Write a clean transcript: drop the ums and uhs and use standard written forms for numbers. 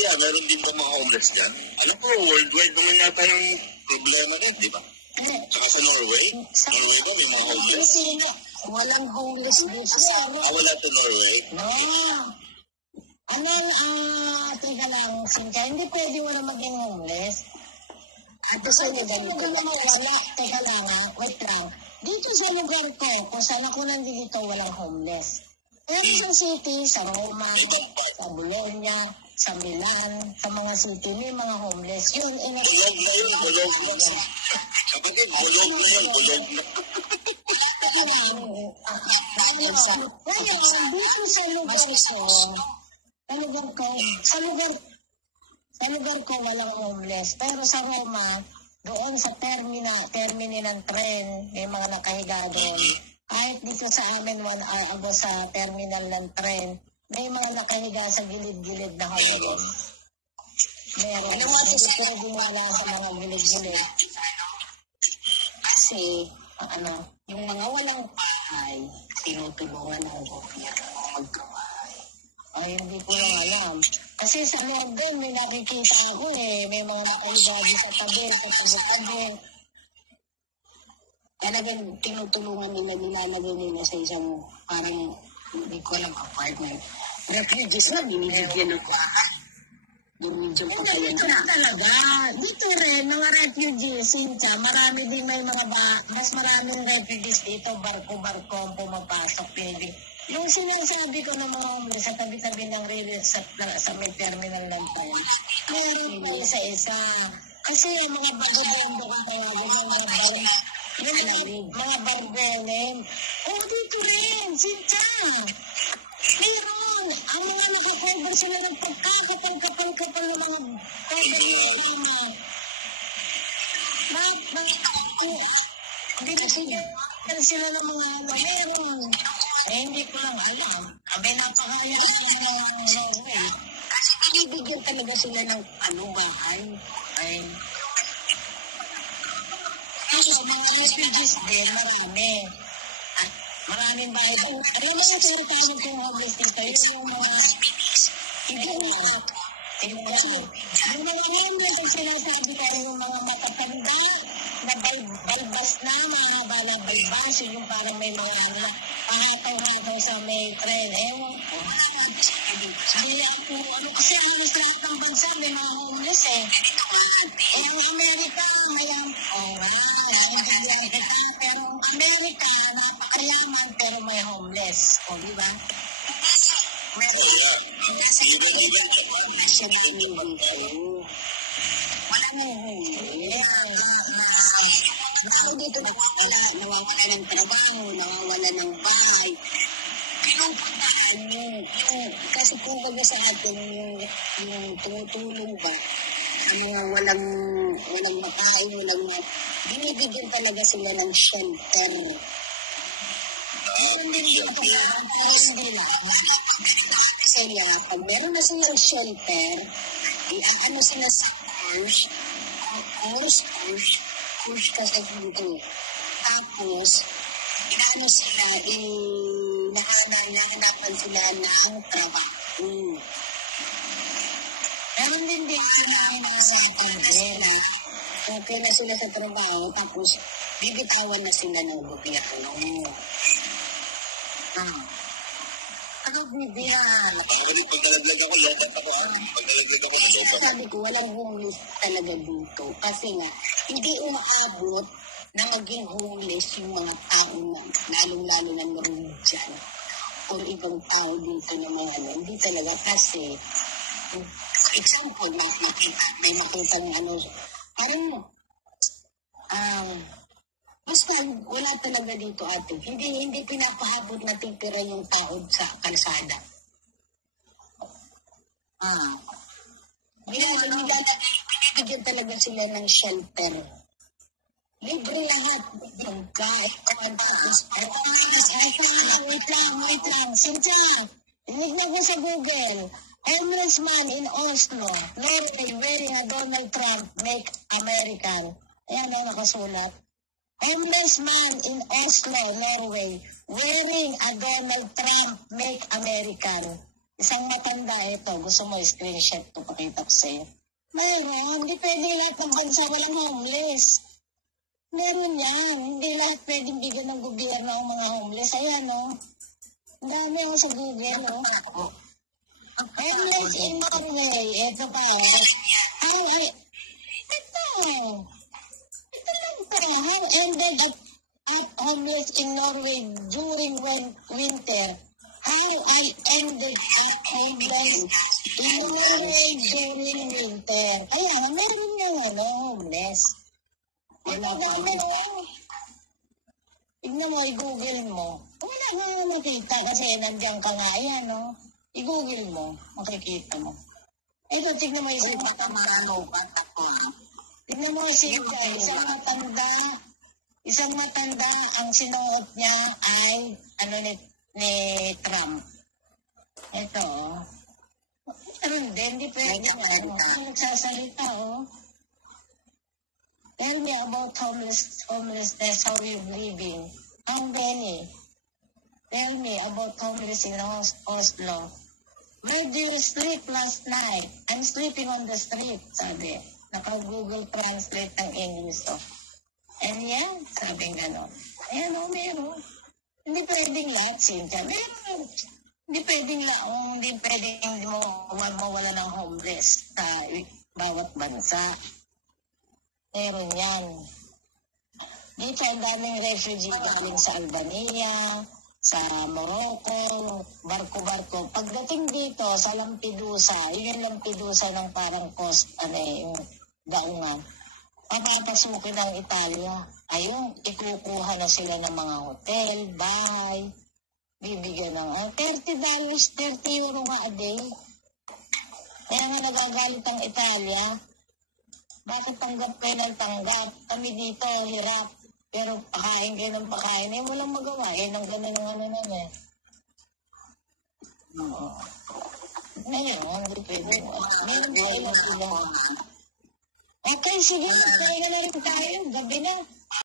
India, meron din ba mga homeless dyan? Alam ko, worldwide naman yata yung problema rin, di ba? Saka sa Norway? Norway ba may mga homeless? Walang homeless dito sa wala sa Norway? No. Teka lang, Cynthia, hindi pwede wala maging homeless. At sa inyo ganito. Wala, teka lang wait lang. Dito sa lugar ko, kung saan ako nandito, walang homeless. Pero sa city, sa Roma, sa Bologna, sa Milan, sa mga city, may mga homeless. Yun, bulog na. Kapatid, bulog na yun, bulog na. Dito sa lugar ko, walang homeless. Pero sa Roma, doon sa termini ng tren, may mga nakahiga doon. Kahit dito sa amin, 1 hour ago sa terminal ng tren, may mga nakahiga sa gilid-gilid na homeless. Meron. Ano nga ito pwede wala sa mga gilid-gilid? Kasi, yung mga walang bahay, tinutulungan ng gobyerno magkabahay. Ay, hindi ko lang alam. Kasi sa loob din, may nakikita ako may mga nakahiga sa tabi, talagang tinutulungan nila, nilalagay nila sa isang parang, hindi ko alam, apartment. Refugees na, binibigyan ng bahay. Dito talaga. Dito rin, mga refugees, Cynthia, marami din may mas maraming refugees dito, barko-barko ang pumapasok, pinili. Yung sinasabi ko ng mga homeless sa tabi-tabi ng sa may terminal ng tren, meron pa isa-isa. Kasi mga bago-bondo kung tawagin ng mga barbenem. Dito rin, Cynthia. Meron. Ang mga nakakover sila ng pagkakapal-kapal ng mga cover ng binigyan sila ng mga meron. Hindi ko lang alam. Napakaya ng mga Norway. Kasi binibigyan talaga sila ng bahay. Kasi sa mga refugees din, marami. Maraming bahay. Ano mga tinatawag kong homeless dito? Yung mga yung mga homeless ang sinasabi ko yung mga matatanda na balbas na, mahaba na balbas, yung parang may mga pahataw-hataw sa may tren. Kasi halos lahat ng bansa may mga homeless ang Amerika, naiintindihan kita, pero ang Amerika, napakayaman, pero may homeless. Di ba? Wala may homeless. Ako dito nawawala ng trabaho, nawawala ng bahay. Pinupuntahan kasi kumbaga sa atin yung tumutulong ba ang mga walang makain, binibigyan talaga sila ng shelter. Meron din dito hindi lang. Sila, pag meron na silang shelter, iaano sila sa course kasi dito. Tapos, inaano sila, nahanapan sila ng trabaho. Meron din sila nasa pambela. Okay na sila sa trabaho, tapos bibitawan na sila ng gobyerno. Ano bibiyan? Pagkalaglag ako, lobat ako. Pagkalaglag ako, lobat. Sabi ko, walang homeless talaga dito. Kasi nga, hindi umaabot na maging homeless yung mga tao na, lalong-lalo na Norwegian or ibang tao dito na mga hindi talaga. Kasi, example, may makita ng parang, basta wala talaga dito ate. Hindi pinapahabot na titira yung tao sa kalsada. Binibigyan talaga sila ng shelter. Libre lahat. Wait lang. Cynthia, tinignan ko sa Google. Homeless man in Oslo, Norway, wearing a Donald Trump make American. Ayan ang nakasulat. Homeless man in Oslo, Norway, wearing a Donald Trump make American. Isang matanda ito, gusto mo screenshot ko, pakita ko sa'yo. Mayroon, hindi pwede lahat ng bansa walang homeless. Meron yan, hindi lahat pwedeng bigyan ng gobyerno ang mga homeless. Ayan, no? Ang dami ako sa Google, no? Homeless in Norway, ito pa, ito lang pa, how ended up homeless in Norway during winter. How I ended up homeless in Norway during winter. Kaya nga, meron nga homeless. Wala pa. Tignan mo, i-google mo. Wala nga makita kasi nandiyan ka nga. Ayan, no? I-google mo, makikita mo. Ito, tignan mo isip. Tignan mo isip ka. Isang matanda, ang sinuot niya ay, ni Trump. Ito, meron din, di pwede nga. Nagsasalita, oh. Tell me about homelessness, how you're living. How many? Tell me about homeless in Oslo. Where do you sleep last night? I'm sleeping on the street, sabi. Naka-Google Translate ng English, oh. And yan, sabi gano'n. Ayan, oh, meron. Hindi pwedeng lahat, Cynthia. Meron. Hindi pwedeng mo mawala ng homeless sa bawat bansa. Meron yan. Dito, ang daming refugee galing sa Albania, sa Morocco, barko-barko. Pagdating dito sa Lampedusa, yun yung Lampedusa ng parang yung daungan. Papapasukin ng Italia. Ayun, ikukuha na sila ng mga hotel, bahay, bibigyan ng $30, €30 nga a day. Kaya nga nagagalit ang Italia. Bakit tanggap kayo ng tanggap? Kami dito, hirap. Pero pakain kayo ng pakain. Eh, walang magawa. Eh, nang gano'n ng ano eh. Ngayon, hindi pwede. Meron kayo na sila. Okay, sige. Kaya na rin tayo. Gabi na.